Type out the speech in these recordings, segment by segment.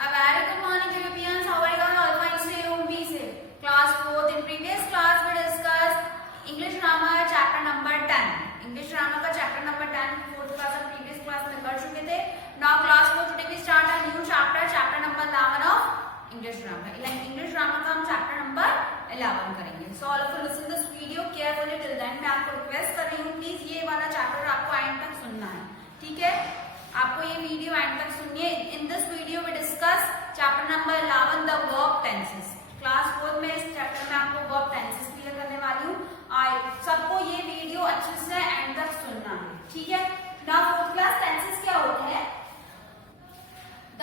A very good morning Europeans. How are you all? All fine. Stay home. Be safe. Class 4th. In previous class we discussed English grammar chapter number 10. English grammar का chapter number 10 4th class हम previous class में कर चुके थे. Now class 4 today we start a new chapter. Chapter number 11 of English grammar. English grammar का हम chapter number 11 करेंगे. So all of you listen this video carefully till then. मैं आपको request कर रही हूँ please ये वाला chapter आपको end तक सुनना है. ठीक है? आपको ये वीडियो एंड तक सुनिए. In this video we discuss chapter number 11 the verb tenses. Class 4 में इस चैप्टर में आपको वर्ब टेंसेस क्लियर करने वाली हूँ. सबको ये वीडियो अच्छे से एंड तक सुनना है. ठीक है? नाउ फोर्थ क्लास टेंसेस क्या होते हैं? The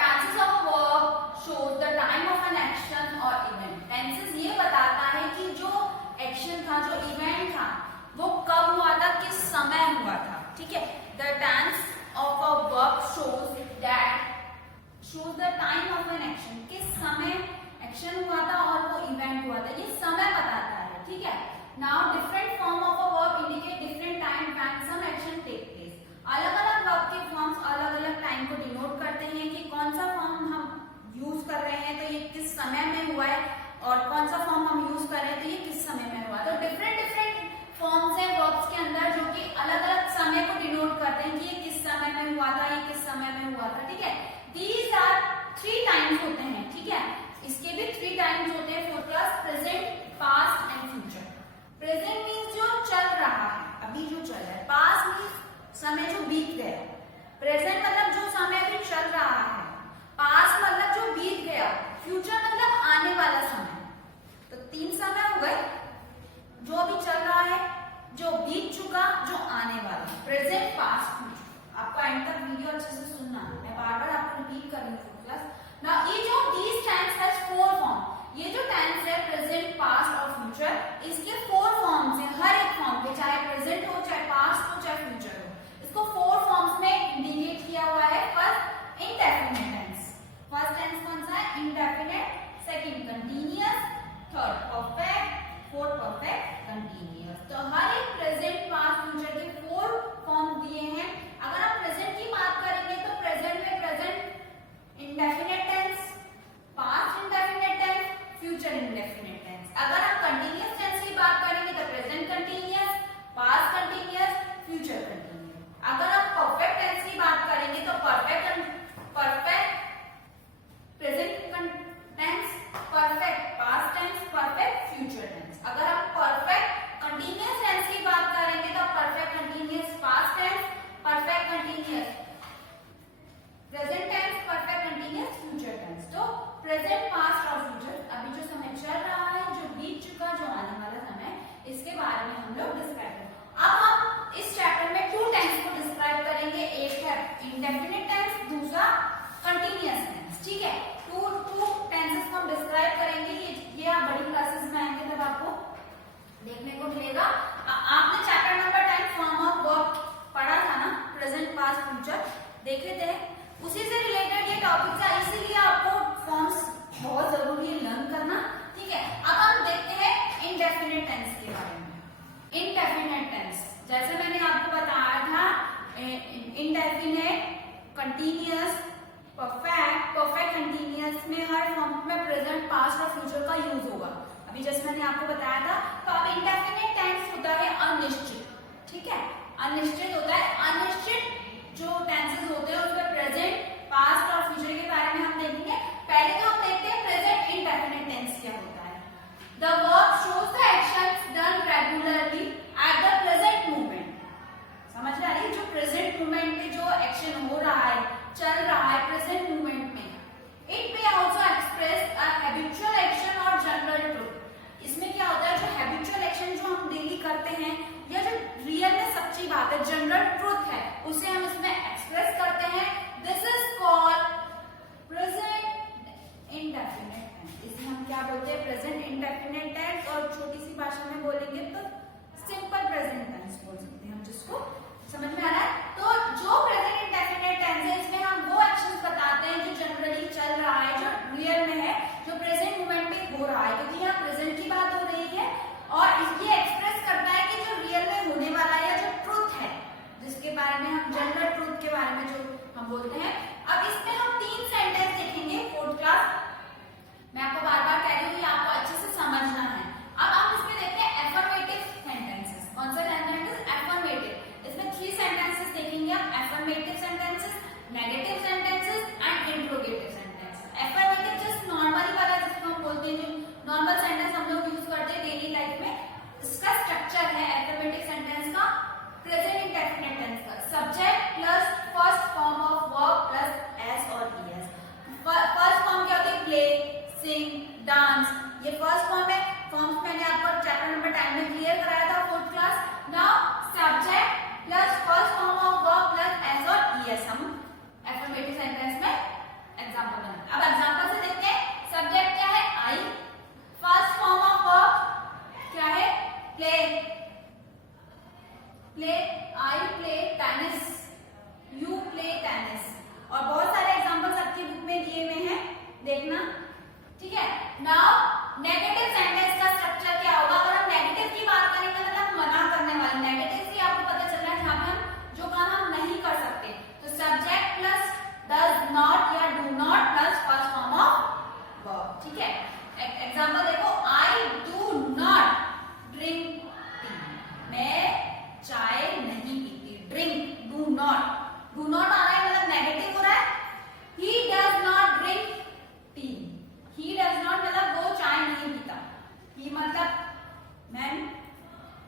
tenses of verb shows the time of an action और इवेंट. टेंसेस ये बताता है कि जो एक्शन था, जो इवेंट था, वो कब हुआ था, किस समय हुआ था. ठीक है? The tense of a verb shows the time of an action. किस समय एक्शन हुआ था और वो इवेंट हुआ था, ये समय बताता है. ठीक है? Now different form of a verb indicate different time when some action take place. अलग अलग वर्ब के फॉर्म्स अलग अलग टाइम को डिनोट करते हैं कि कौन सा फॉर्म हम यूज कर रहे हैं तो ये किस समय में हुआ है और कौन सा फॉर्म हम यूज कर रहे हैं तो ये किस समय में हुआ. तो डिफरेंट फॉर्म्स हैं वर्ब्स के अंदर जो कि अलग अलग समय को डिनोट करते हैं कि ये किस समय में हुआ था, ये किस समय में हुआ था. ठीक है? दीज आर 3 टाइम्स होते हैं. ठीक है? इसके भी 3 टाइम्स होते हैं for class present, past and future. Present means जो चल रहा है, अभी जो चल रहा है. पास्ट मीन्स समय जो बीत गया. प्रेजेंट मतलब जो समय अभी चल रहा है. पास्ट मतलब जो बीत गया. फ्यूचर मतलब आने वाला समय. तो 3 समय हो गए, जो अभी चल रहा है, जो बीत चुका, जो आने वाला. Present, past, future. आपको एंड तक वीडियो अच्छे से सुनना है. मैं बार बार आपको रिपीट कर रही हूँ क्लास. ना ये जो दीज टेंस हैज 4 फॉर्म. ये जो टेंस है प्रेजेंट, पास्ट और फ्यूचर, इसके 4 फॉर्म्स हैं. हर एक फॉर्म के, चाहे प्रेजेंट हो, चाहे पास्ट हो, चाहे फ्यूचर हो, इसको 4 फॉर्म्स में इंडिकेट किया हुआ है. First indefinite tense. First tense कौन सा है? Indefinite. Second continuous. Third perfect. Fourth perfect continuous. तो हर एक प्रेजेंट, पास्ट, फ्यूचर के 4 फॉर्म दिए हैं. अगर आप प्रेजेंट की बात करेंगे तो प्रेजेंट में present indefinite tense, past indefinite tense, future indefinite tense. अगर आप कंटीन्यूअस टेंस की बात करेंगे तो present continuous, past continuous, future continuous. अगर आप परफेक्ट टेंस की बात करेंगे तो perfect present tense, perfect past tense, perfect future tense. अगर आप परफेक्ट कंटीन्यूअस टेंस की बात करेंगे तो perfect continuous past tense, perfect continuous present tense, perfect continuous future tense. तो प्रेजेंट, पास्ट और फ्यूचर, अभी जो समय चल रहा है, जो बीत चुका, जो आने वाला समय, इसके बारे में हम लोग डिस्क्राइब करेंगे. अब हम इस चैप्टर में 2 टेंस को डिस्क्राइब करेंगे. एक है इंडेफिनिट टेंस, दूसरा कंटीन्यूअस टेंस. ठीक है? टू टेंसेस को हम डिस्क्राइब करेंगे. ये आप बड़ी क्लासेस में आएंगे तब आपको देखने को मिलेगा. आपने chapter number 10 form of verb पढ़ा था ना, प्रेजेंट, पास्ट, फ्यूचर देख लेते हैं. उसी से रिलेटेड ये टॉपिक था, इसीलिए आपको फॉर्म्स बहुत जरूरी है लर्न करना. ठीक है? अब हम देखते हैं इंडेफिनिट टेंस के बारे में. इंडेफिनिट टेंस जैसे मैंने आपको बताया था, इंडेफिनिट, कंटीन्यूअस, परफेक्ट कंटीन्यूअस में हर फॉर्म में प्रेजेंट, पास्ट और फ्यूचर का यूज होगा. अभी जैसे मैंने आपको बताया था. तो अब इंडेफिनिट टेंस होता है अनिश्चित. ठीक है? अनिश्चित होता है. अनिश्चित जो टेंसेस होते हैं उसमें प्रेजेंट, पास्ट और फ्यूचर के बारे में हम देखेंगे. पहले तो हम देखते हैं प्रेजेंट इंडेफिनिट टेंस क्या होता है. The verb shows the actions done regularly at the present moment. समझ में आ रही है? जो प्रेजेंट मोमेंट में जो एक्शन हो रहा है, चल रहा है प्रेजेंट मोमेंट में. It may also express a habitual action और जनरल ट्रूथ. इसमें क्या होता है, जो हैबिचुअल एक्शन जो हम डेली करते हैं या जो रियल में सच्ची बात है, जनरल ट्रूथ है, उसे हम इसमें एक्सप्रेस करते हैं. This is called present indefinite tense. इसे हम क्या बोलते हैं? Present indefinite tense. और छोटी सी भाषा में बोलेंगे तो सिंपल प्रेजेंट टेंस बोल सकते हैं हम, जिसको समझ में आ रहा है. तो जो प्रेजेंट इंडेफिनिट टेंस है, इसमें हम वो एक्शंस बताते हैं जो जनरली चल रहा है, जो रियल में है, जो प्रेजेंट मोमेंट में हो रहा है. क्योंकि यहाँ प्रेजेंट की बात हो रही है और ये एक्सप्रेस करता है कि जो रियल में होने वाला है या जो ट्रूथ है, जिसके बारे में हम जनरल ट्रूथ के बारे में जो हम बोलते हैं. अब इसमें हम 3 सेंटेंस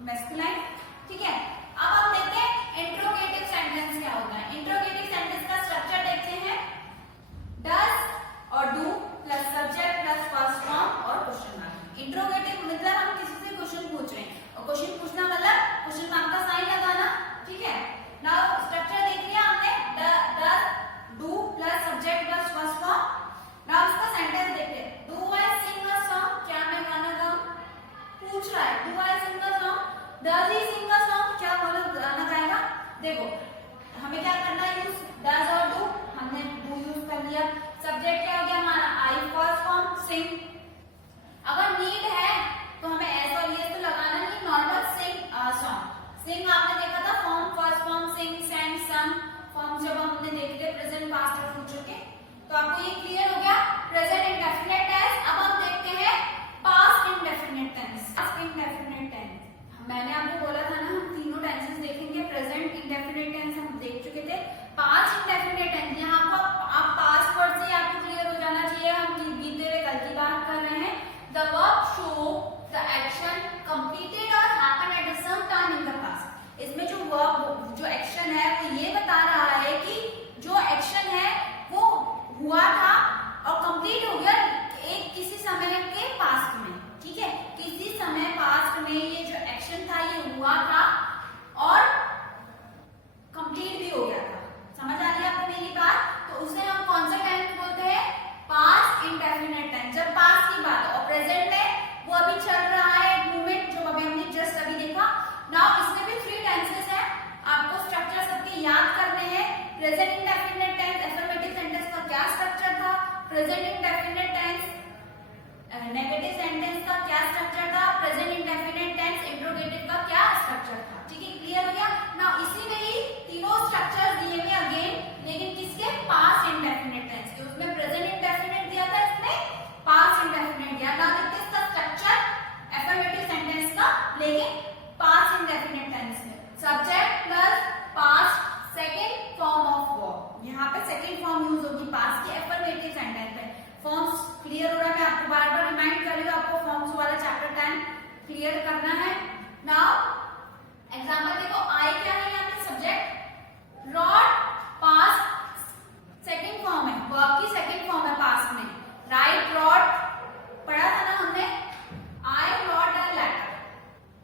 मैस्कुलाइन, ठीक है। अब हम देखते हैं इंट्रोगेटिव सेंटेंस क्या होता है। इंट्रोगेटिव सेंटेंस का स्ट्रक्चर देखते हैं, डज और do plus subject plus first form और क्वेश्चन मार्क। इंट्रोगेटिव मतलब हम किसी से क्वेश्चन पूछ रहे हैं और क्वेश्चन पूछना मतलब क्वेश्चन मार्क का साइन लगाना, ठीक है। नाउ स्ट्रक्चर देख लिया हमने, does do plus subject plus first form. Now इसका सेंटेंस देखते हैं, do I sing a song, क्या मैं गाना गाऊं, पूछ रहा है, do I sing a song, does he sing a song, क्या वो लोग गाना गाएगा। देखो हमें क्या करना है, यूज डज और डू, हमने डू यूज कर लिया। सब्जेक्ट क्या हो गया हमारा, आई फर्स्ट फॉर्म सिंग। अगर नीड है तो हमें एस और ये तो लगाना नहीं, नॉर्मल सिंग सॉन्ग। सिंग आपने देखा था फॉर्म, फर्स्ट फॉर्म सिंग, सैंग, सम फॉर्म जब हमने देखे थे प्रेजेंट पास्ट और फ्यूचर के, तो आपको ये क्लियर हो गया। Present indefinite tense. अब हम देखते हैं past indefinite tense. Past indefinite tense मैंने आपको बोला था ना, हम तीनों टेंसेस देखेंगे। प्रेजेंट इंडेफिनिट टेंस हम देख चुके थे। पास्ट इंडेफिनिट टेंस, यहाँ पर आप पास्ट वर्ड से आपको क्लियर हो जाना चाहिए, हम बीते हुए कल की बात कर रहे हैं। The verb show the action completed or happened at some time in the past. इसमें जो verb जो एक्शन है वो ये बता रहा है कि जो एक्शन है वो हुआ था और कंप्लीट हो गया एक किसी समय के पास्ट में, ठीक है। किसी समय पास्ट में ये जो एक्शन था ये हुआ था और कंप्लीट भी हो गया था। समझ आ रही है आपको मेरी बात? तो उसे हम कौन सा टेंस बोलते हैं, पास्ट इंडेफिनिट टेंस। जब पास्ट की बात और प्रेजेंट में वो अभी चल रहा है एक मूवमेंट जो अभी हमने जस्ट अभी देखा। नाउ इसमें भी 3 टेंसेस हैं, आपको स्ट्रक्चर सबके याद करने हैं। Present indefinite tense affirmative sentence का क्या स्ट्रक्चर था, present indefinite tense negative sentence का क्या स्ट्रक्चर था, प्रेजेंट इंडेफिनिट टेंस इंट्रोगेटिव का क्या स्ट्रक्चर था, ठीक है। क्लियर हो गया। नाउ इसी में ही तीनों स्ट्रक्चर्स दिए हुए अगेन, लेकिन किसके, पास्ट इंडेफिनिट टेंस के। उसमें प्रेजेंट इंडेफिनिट दिया था, इसमें पास्ट इंडेफिनिट दिया। नाउ देखते हैं इसका स्ट्रक्चर अफर्मेटिव सेंटेंस का, लेकिन पास्ट इंडेफिनिट टेंस में subject plus past second form of verb. यहाँ पे सेकंड फॉर्म यूज होगी पास्ट की अफर्मेटिव सेंटेंस में। फॉर्म्स क्लियर हो रहा है, मैं आपको बार बार रिमाइंड कर रही हूँ, आपको फॉर्म्स वाला चैप्टर 10 क्लियर करना है। नाउ एग्जांपल देखो, आई क्या है यहाँ पे, subject, rod past second form है, वर्ब की सेकंड फॉर्म है पास्ट में। राइट रॉड पढ़ा था ना हमने, आई रॉट अ लेटर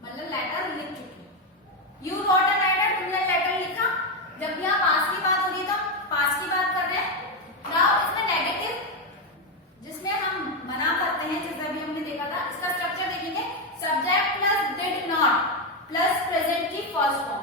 मतलब लेटर लिख चुकी। यू रॉट अ लेटर, तुमने लेटर लिखा। जब यहाँ पास्ट की बात हो रही है तो पास्ट की बात कर रहे हैं। नाउ इसमें नेगेटिव जिसमें हम मना करते हैं, जैसे अभी हमने देखा था, इसका स्ट्रक्चर देखेंगे, subject plus did not plus present की फर्स्ट फॉर्म।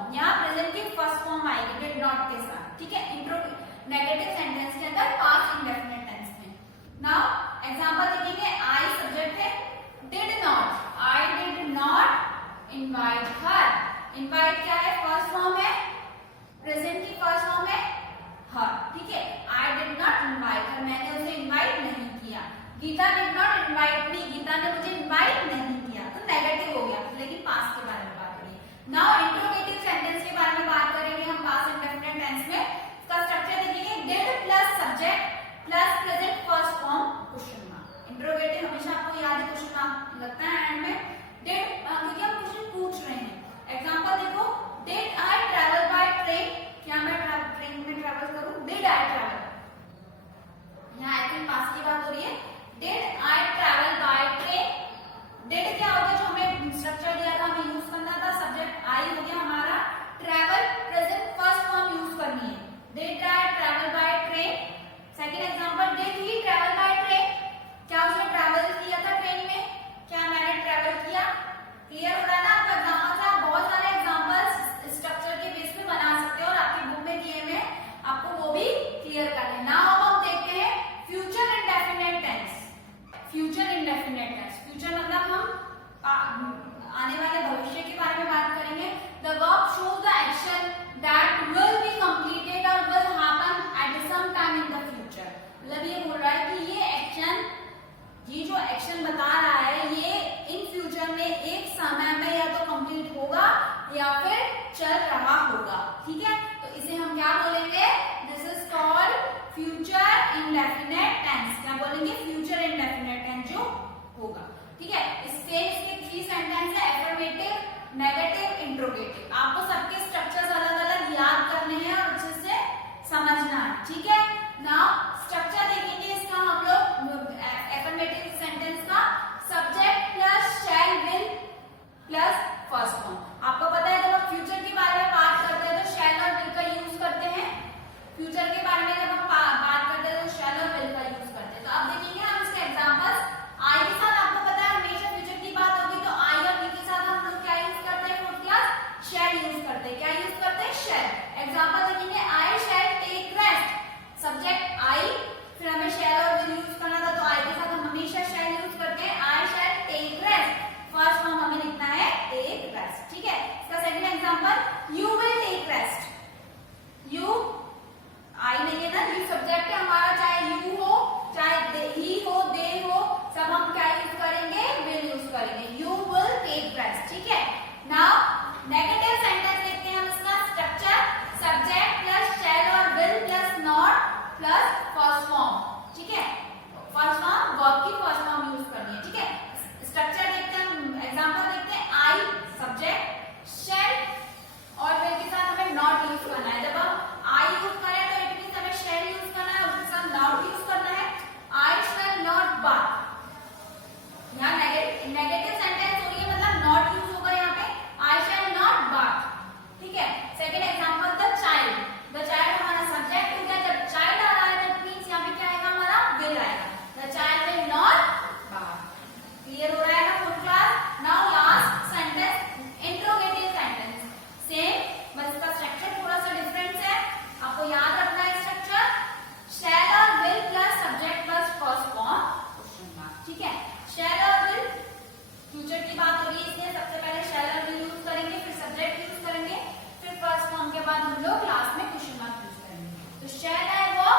की बात हो रही है इसलिए सबसे पहले शैल और विल यूज करेंगे, फिर सब्जेक्ट यूज करेंगे, फिर फर्स्ट फॉर्म के बाद हम लोग क्लास में क्वेश्चन मार्क यूज करेंगे। तो शैल है वो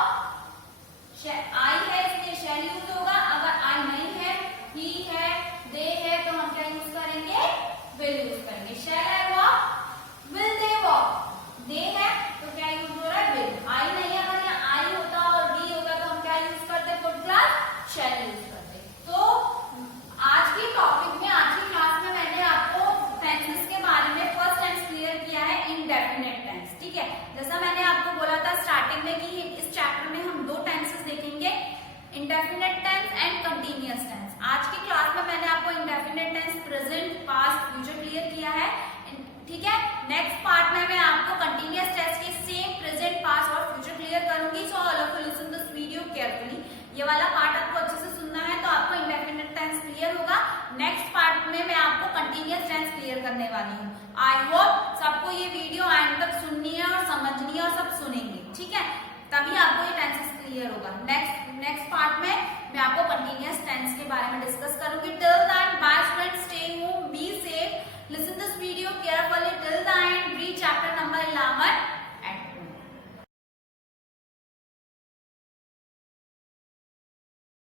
आई है इसलिए शैल यूज होगा, अगर आई नहीं है, ही है, दे है, तो हम क्या यूज करेंगे, विल यूज करेंगे। शैल है वो विल दे वॉक, दे है तो क्या यूज हो रहा है, विल। आई नहीं है, अगर यहाँ आई होता और वी होता तो हम क्या यूज करते, फुल क्लास शैल यूज करते। तो आज की टॉपिक में, आज की क्लास में मैंने आपको टेंसेस के बारे में फर्स्ट टेंस क्लियर किया है, इंडेफिनिट टेंस, ठीक है। जैसा मैंने आपको बोला था स्टार्टिंग में कि इस चैप्टर में हम दो टेंसेस देखेंगे, indefinite tense and continuous tense. आज की क्लास में मैंने आपको indefinite tense, present, past, future clear किया है, ठीक है। नेक्स्ट पार्ट में मैं आपको कंटीन्यूअस टेंस के सेम प्रेजेंट, पास्ट और फ्यूचर क्लियर करूंगी। So all of you listen this video carefully. ये वाला पार्ट आपको अच्छे से सुनना है तो आपको इंडेफिनिट टेंस क्लियर होगा। नेक्स्ट पार्ट में मैं आपको कंटीन्यूअस टेंस क्लियर करने वाली हूँ। आई होप सबको ये वीडियो एंड तक सुननी है और समझनी है और सब सुनेंगे, ठीक है, तभी आपको ये टेंसेस क्लियर होगा। नेक्स्ट पार्ट में मैं आपको कंटीन्यूअस टेंस के बारे में डिस्कस करूंगी। Till that bye students, stay home, be safe, listen this video carefully till the end, read chapter